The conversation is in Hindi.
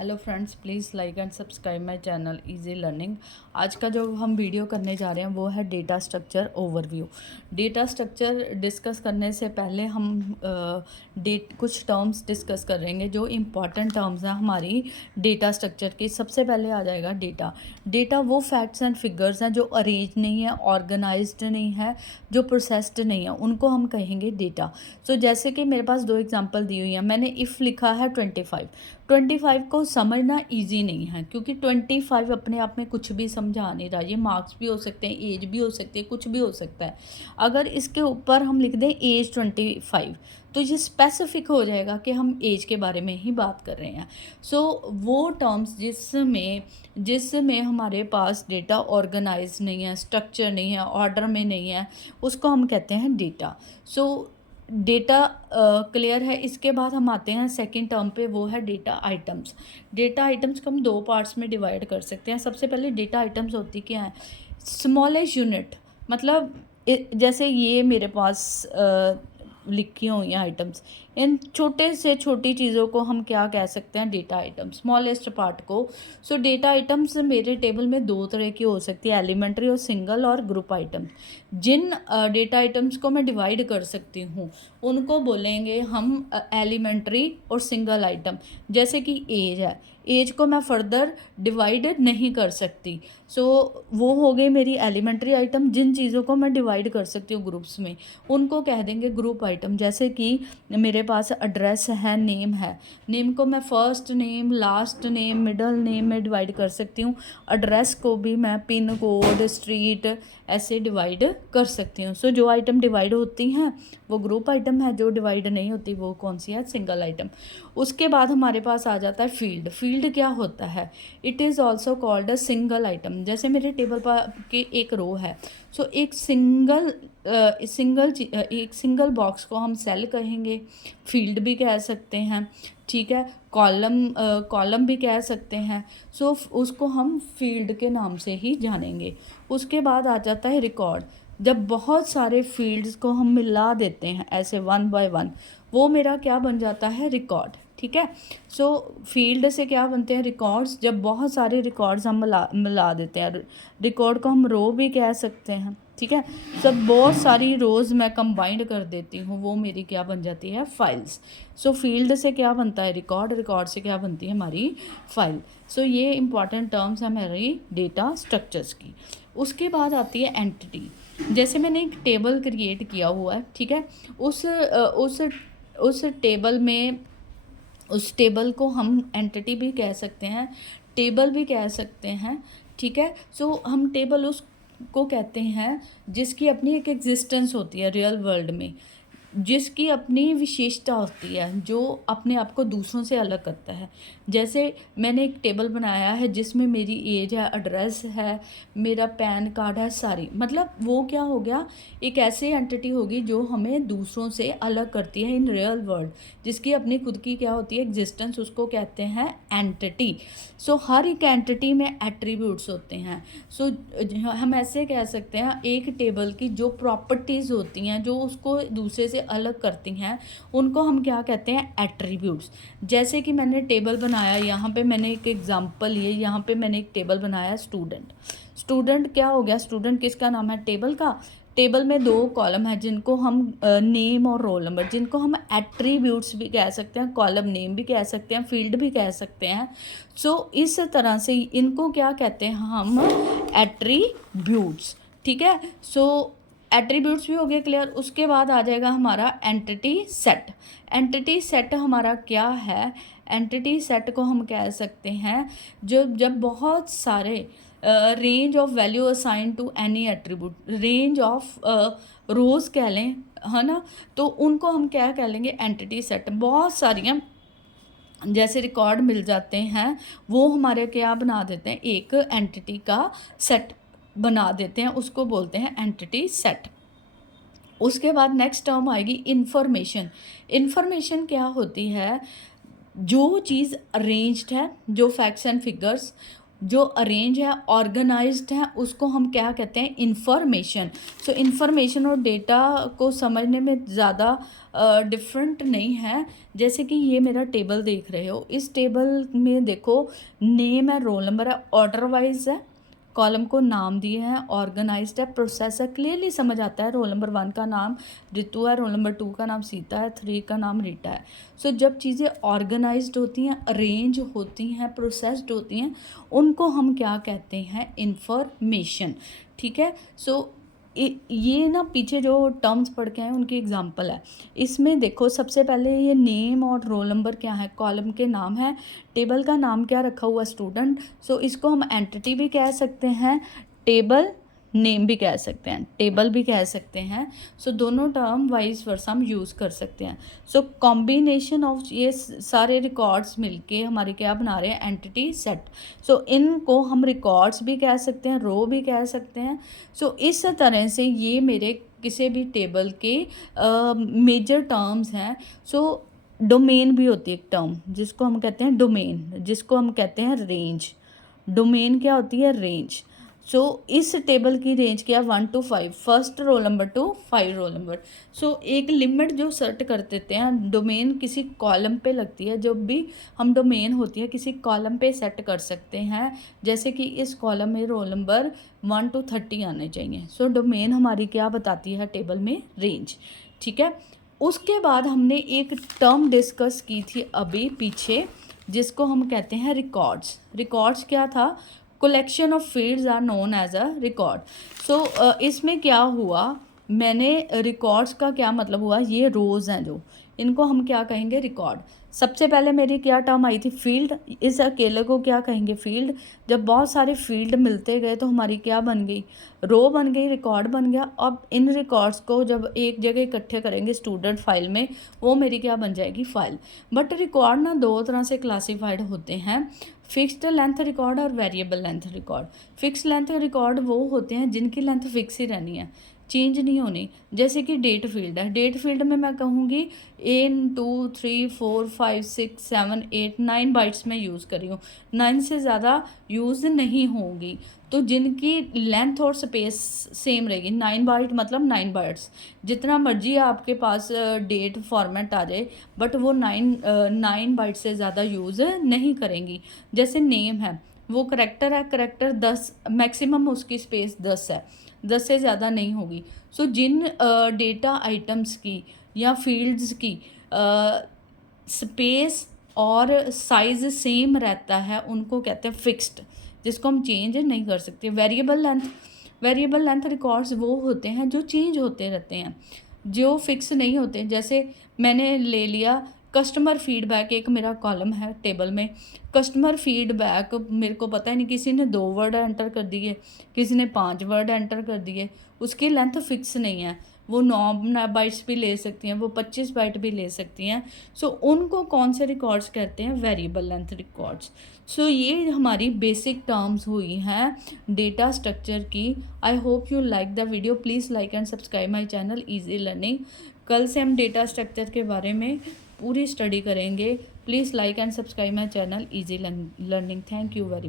Hello friends, please like and subscribe my channel easy learning. आज का जो हम वीडियो करने जा रहे हैं वो है data structure overview. Data structure discuss करने से पहले हम कुछ टर्म्स डिस्कस करेंगे जो इम्पॉर्टेंट टर्म्स हैं हमारी डेटा स्ट्रक्चर की। सबसे पहले आ जाएगा डेटा। डेटा वो फैक्ट्स एंड फिगर्स हैं जो अरेंज नहीं है, ऑर्गेनाइज्ड नहीं है, जो प्रोसेस्ड नहीं है, उनको हम कहेंगे डेटा। सो जैसे कि मेरे पास दो एग्जांपल दी हुई हैं। मैंने इफ़ लिखा है 25 को समझना इजी नहीं है क्योंकि 25 अपने आप में कुछ भी समझा नहीं रहा। ये मार्क्स भी हो सकते हैं, एज भी हो सकती है, कुछ भी हो सकता है। अगर इसके ऊपर हम लिख दें एज 25 तो ये स्पेसिफिक हो जाएगा कि हम एज के बारे में ही बात कर रहे हैं। सो वो टर्म्स जिसमें हमारे पास डेटा ऑर्गेनाइज नहीं है, स्ट्रक्चर नहीं है, ऑर्डर में नहीं है, उसको हम कहते हैं डेटा। सो डेटा क्लियर है। इसके बाद हम आते हैं सेकंड टर्म पे, वो है डेटा आइटम्स। डेटा आइटम्स को हम दो पार्ट्स में डिवाइड कर सकते हैं। सबसे पहले डेटा आइटम्स होती क्या है? स्मॉलेस्ट यूनिट, मतलब जैसे ये मेरे पास लिखी हुई हैं आइटम्स। इन छोटे से छोटी चीज़ों को हम क्या कह सकते हैं? डेटा आइटम, स्मॉलेस्ट पार्ट को। सो डेटा आइटम्स मेरे टेबल में दो तरह की हो सकती है, एलिमेंट्री और सिंगल और ग्रुप आइटम। जिन डेटा आइटम्स को मैं डिवाइड कर सकती हूँ उनको बोलेंगे हम एलिमेंट्री और सिंगल आइटम। जैसे कि एज है, एज को मैं फर्दर डिवाइड नहीं कर सकती। सो वो हो गई मेरी एलिमेंट्री आइटम। जिन चीज़ों को मैं डिवाइड कर सकती हूँ ग्रुप्स में उनको कह देंगे ग्रुप आइटम। जैसे कि मेरे पास एड्रेस है, नेम है, नेम को मैं first name, last name, middle name में डिवाइड कर सकती हूँ। एड्रेस को भी मैं पिन कोड, स्ट्रीट ऐसे डिवाइड कर सकती हूँ। सो जो आइटम डिवाइड होती हैं वो ग्रुप आइटम है, जो डिवाइड नहीं होती वो कौन सी है? Single item. उसके बाद हमारे पास आ जाता है फील्ड। फील्ड क्या होता है? It is also called a single item. जैसे मेरे टेबल पर की एक रो है, सो एक सिंगल बॉक्स को हम सेल कहेंगे, फील्ड भी कह सकते हैं, ठीक है, कॉलम भी कह सकते हैं। सो उसको हम फील्ड के नाम से ही जानेंगे। उसके बाद आ जाता है रिकॉर्ड। जब बहुत सारे फील्ड्स को हम मिला देते हैं ऐसे वन बाय वन, वो मेरा क्या बन जाता है? रिकॉर्ड, ठीक है। सो फील्ड से क्या बनते हैं? रिकॉर्ड्स। जब बहुत सारे रिकॉर्ड्स हम मिला देते हैं, रिकॉर्ड को हम रो भी कह सकते हैं, ठीक है। सब बहुत सारी रोज़ मैं कंबाइंड कर देती हूँ, वो मेरी क्या बन जाती है? फाइल्स। सो फील्ड से क्या बनता है? रिकॉर्ड। रिकॉर्ड से क्या बनती है? हमारी फाइल। सो ये इंपॉर्टेंट टर्म्स हैं हमारी डेटा स्ट्रक्चर्स की। उसके बाद आती है एंटिटी। जैसे मैंने एक टेबल क्रिएट किया हुआ है, ठीक है। उस टेबल में, उस टेबल को हम एंटिटी भी कह सकते हैं, टेबल भी कह सकते हैं, ठीक है। सो हम टेबल उसको कहते हैं जिसकी अपनी एक एग्जिस्टेंस होती है रियल वर्ल्ड में, जिसकी अपनी विशेषता होती है, जो अपने आप को दूसरों से अलग करता है। जैसे मैंने एक टेबल बनाया है जिसमें मेरी एज है, एड्रेस है, मेरा पैन कार्ड है, सारी, मतलब वो क्या हो गया? एक ऐसी एंटिटी होगी जो हमें दूसरों से अलग करती है इन रियल वर्ल्ड, जिसकी अपनी खुद की क्या होती है? एग्जिस्टेंस। उसको कहते हैं एंटिटी। सो हर एक एंटिटी में एट्रीब्यूट्स होते हैं। सो हम ऐसे कह सकते हैं एक टेबल की जो प्रॉपर्टीज़ होती हैं, जो उसको दूसरे से अलग करती हैं, उनको हम क्या कहते हैं? एट्रीब्यूट्स। जैसे कि मैंने टेबल बनाया, यहाँ पे मैंने एक एग्जांपल लिए, यहाँ पे मैंने एक टेबल बनाया स्टूडेंट। स्टूडेंट क्या हो गया? स्टूडेंट किसका नाम है? टेबल का। टेबल में दो कॉलम है जिनको हम नेम और रोल नंबर, जिनको हम एट्रीब्यूट्स भी कह सकते हैं, कॉलम नेम भी कह सकते हैं, फील्ड भी कह सकते हैं। सो इस तरह से इनको क्या कहते हैं? हम एट्रीब्यूट्स, ठीक है। सो एट्रीब्यूट्स भी हो गए क्लियर। उसके बाद आ जाएगा हमारा एंटिटी सेट। एंटिटी सेट हमारा क्या है? एंटिटी सेट को हम कह सकते हैं जब बहुत सारे range of value assign to any attribute, range of rows कह लें, है ना, तो उनको हम क्या कह लेंगे? Entity set. बहुत सारियाँ जैसे रिकॉर्ड मिल जाते हैं, वो हमारे क्या बना देते हैं? एक एंटिटी का सेट बना देते हैं, उसको बोलते हैं एंटिटी सेट। उसके बाद नेक्स्ट टर्म आएगी इंफॉर्मेशन। इंफॉर्मेशन क्या होती है? जो चीज़ अरेंज्ड है, जो फैक्ट्स एंड फिगर्स जो अरेंज है, ऑर्गेनाइज्ड है, उसको हम क्या कहते हैं, इंफॉर्मेशन। सो इंफॉर्मेशन और डेटा को समझने में ज़्यादा डिफरेंट नहीं है। जैसे कि ये मेरा टेबल देख रहे हो, इस टेबल में देखो नेम है, रोल नंबर है, ऑर्डर वाइज है, कॉलम को नाम दिए हैं, ऑर्गेनाइज्ड है, प्रोसेस है, क्लियरली समझ आता है। रोल नंबर 1 का नाम रितु है, रोल नंबर 2 का नाम सीता है, 3 का नाम रीटा है। सो जब चीज़ें ऑर्गेनाइज्ड होती हैं, अरेंज होती हैं, प्रोसेस्ड होती हैं, उनको हम क्या कहते हैं, इंफॉर्मेशन। ठीक है। सो ये ना पीछे जो टर्म्स पढ़ के आए उनकी एग्जांपल है। इसमें देखो सबसे पहले ये नेम और रोल नंबर क्या है, कॉलम के नाम है, टेबल का नाम क्या रखा हुआ, स्टूडेंट। सो इसको हम एंटिटी भी कह सकते हैं, टेबल नेम भी कह सकते हैं, टेबल भी कह सकते हैं। सो दोनों टर्म वाइज वर्सा हम यूज़ कर सकते हैं। सो कॉम्बिनेशन ऑफ ये सारे रिकॉर्ड्स मिलके हमारे क्या बना रहे हैं, एंटिटी सेट। सो इनको हम रिकॉर्ड्स भी कह सकते हैं, रो भी कह सकते हैं। सो इस तरह से ये मेरे किसी भी टेबल के मेजर टर्म्स हैं। सो डोमेन भी होती है एक टर्म जिसको हम कहते हैं डोमेन, जिसको हम कहते हैं रेंज। डोमेन क्या होती है, रेंज। सो इस टेबल की रेंज क्या है, 1 to 5, first roll number to 5 roll number. So एक लिमिट जो सेट कर देते हैं, डोमेन किसी कॉलम पे लगती है, जब भी हम डोमेन होती है किसी कॉलम पे सेट कर सकते हैं। जैसे कि इस कॉलम में रोल नंबर 1 to 30 आने चाहिए। सो डोमेन हमारी क्या बताती है टेबल में, रेंज। ठीक है। उसके बाद हमने एक टर्म डिस्कस की थी अभी पीछे, जिसको हम कहते हैं रिकॉर्ड्स। रिकॉर्ड्स क्या था, collection of fields are known as a record. So इसमें क्या हुआ, मैंने रिकॉर्ड्स का क्या मतलब हुआ, ये रोज़ हैं जो, इनको हम क्या कहेंगे, रिकॉर्ड। सबसे पहले मेरी क्या टर्म आई थी, फील्ड। इस अकेले को क्या कहेंगे, फील्ड। जब बहुत सारे फील्ड मिलते गए तो हमारी क्या बन गई, रो बन गई, रिकॉर्ड बन गया। अब इन रिकॉर्ड्स को जब एक जगह इकट्ठे करेंगे स्टूडेंट फाइल में, वो मेरी क्या बन जाएगी, फाइल। बट रिकॉर्ड ना दो तरह से क्लासीफाइड होते हैं, फिक्स्ड लेंथ रिकॉर्ड और variable length record. Fix length record वो होते हैं जिनकी लेंथ फिक्स ही रहनी है, चेंज नहीं होनी। जैसे कि डेट फील्ड है, डेट फील्ड में मैं कहूँगी 1 2 3 4 5 6 7 8 9 बाइट्स में यूज़ करी हूँ, 9 से ज़्यादा यूज़ नहीं होंगी। तो जिनकी लेंथ और स्पेस सेम रहेगी, 9 बाइट मतलब 9 बाइट्स, जितना मर्जी आपके पास डेट फॉर्मेट आ जाए, बट वो 9 बाइट से ज़्यादा यूज़ नहीं करेंगी। जैसे नेम है, वो करेक्टर है, करेक्टर 10, मैक्सिमम उसकी स्पेस 10 है, 10 से ज़्यादा नहीं होगी। सो जिन डेटा आइटम्स की या फील्ड्स की स्पेस और साइज़ सेम रहता है उनको कहते हैं फिक्स्ड, जिसको हम चेंज नहीं कर सकते। Variable length, variable length records वो होते हैं जो चेंज होते रहते हैं, जो फिक्स नहीं होते। जैसे मैंने ले लिया कस्टमर फीडबैक, एक मेरा कॉलम है टेबल में, कस्टमर फीडबैक, मेरे को पता ही नहीं, किसी ने 2 वर्ड एंटर कर दिए, किसी ने 5 वर्ड एंटर कर दिए, उसकी लेंथ फिक्स नहीं है। वो 9 बाइट्स भी ले सकती हैं, वो 25 बाइट भी ले सकती हैं। सो उनको कौन से रिकॉर्ड्स कहते हैं, वेरिएबल लेंथ रिकॉर्ड्स। सो ये हमारी बेसिक टर्म्स हुई हैं डेटा स्ट्रक्चर की। I hope you like the video, please like and subscribe my channel easy learning. कल से हम डेटा स्ट्रक्चर के बारे में पूरी स्टडी करेंगे। Please like and subscribe my channel easy learning. Thank you very much.